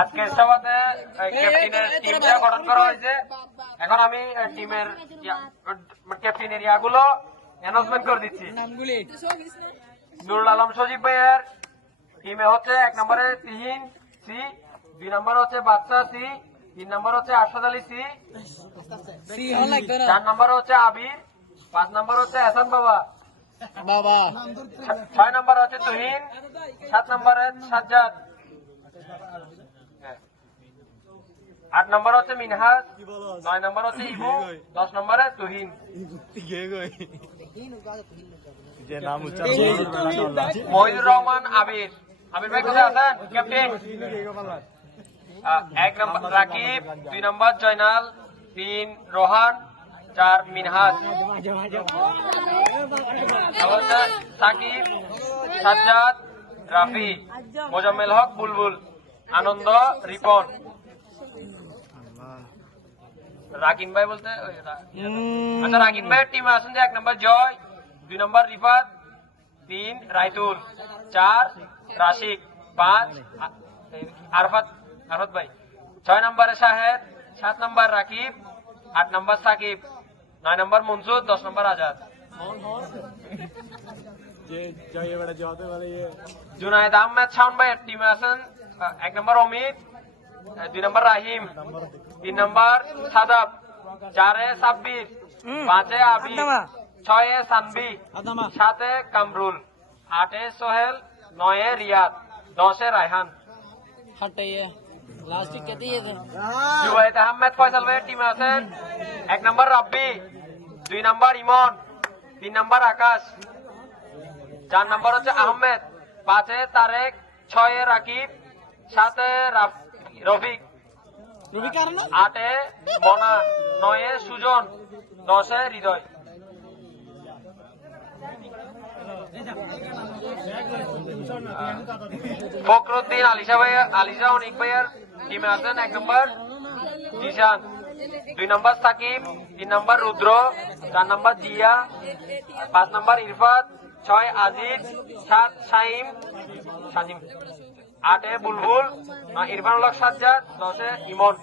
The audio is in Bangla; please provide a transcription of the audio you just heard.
আজকে সভাতে ক্যাপ্টেনের টিমটা গঠন করা হয়েছে। এখন আমি টিমের ক্যাপ্টেনের ইয়াগুলো অ্যানাউন্সমেন্ট করে দিচ্ছি। নুরুল আলম সজীব ভাইয়ের টিমে হচ্ছে এক নম্বরে তিহিন সি দুই নম্বর হচ্ছে বাদশা সি তিন নম্বর হচ্ছে আরশাদ আলী সি চার নম্বর হচ্ছে আবির পাঁচ নম্বর হচ্ছে হাসান বাবা। বাবা। ছয় নম্বর হচ্ছে তুহিন সাত নম্বরে সাজ্জাদ। হ্যাঁ। আট নম্বর হচ্ছে মিনহাজ নয় নম্বর হচ্ছে ইবু দশ নম্বরে তুহিন। মহিদুর রহমান আবির। আবির ভাই কোথায় আছেন? ক্যাপ্টেন? এক নম্বর রাকিব দুই নম্বর জয়নাল তিন রোহান চার মিনহাজ। সাকিব সাজ্জাদ রাফি মোজাম্মেল হক বুলবুল আনন্দ রিপন। রাকিন ভাই বলতে আচ্ছা রাকিন ভাইয়ের টিমে আছেন যে এক নম্বর জয় দুই নম্বর রিফাত তিন রাইতুল চার রাশিক পাঁচ আরফাত আরফাত ভাই। ছয় নম্বরে শাহেদ সাত নম্বর রাকিব আট নম্বর সাকিব নয় নম্বর মনসুর দশ নম্বর আজাদ। যে জয় এবারে জয়তে বলে ইয়ে জুনায়দ আহমেদ শাওন ভাইয়ের টিমে আছেন আহ, এক নম্বর অমিত আহ, দুই নম্বর রাহিম তিন নম্বর সাদাব চারে সাব্বির পাঁচে আবি ছয়ে সানবি সাতে কামরুল আটে সোহেল নয়ে রিয়াদ দশে রায়হান हटाइए लास्टिक कहते ही थे জুবাইদ আহমেদ ফয়সাল ভাইয়ের টিমে আছেন এক নম্বর রাব্বি দুই নম্বর ইমন তিন নাম্বার আকাশ। চার নাম্বার হচ্ছে আহমেদ। পাঁচে তারেক ছয়ে রাকিব সাতে রফিক। আটে বনা নয়ে সুজন দশে হৃদয়। ফখরুদ্দিন আলিশা ভাই আলিশা অনিক ভাইয়ের টিমে আছেন। এক নম্বর জিশান। দুই নম্বর সাকিব তিন নম্বর রুদ্র। চার নম্বর জিয়া, পাঁচ নম্বর ইরফাত, ছয় আজিজ, সাত সাইম সাজিম আটে বুলবুল ইরফান হক সাজ্জাদ, দশে ইমন।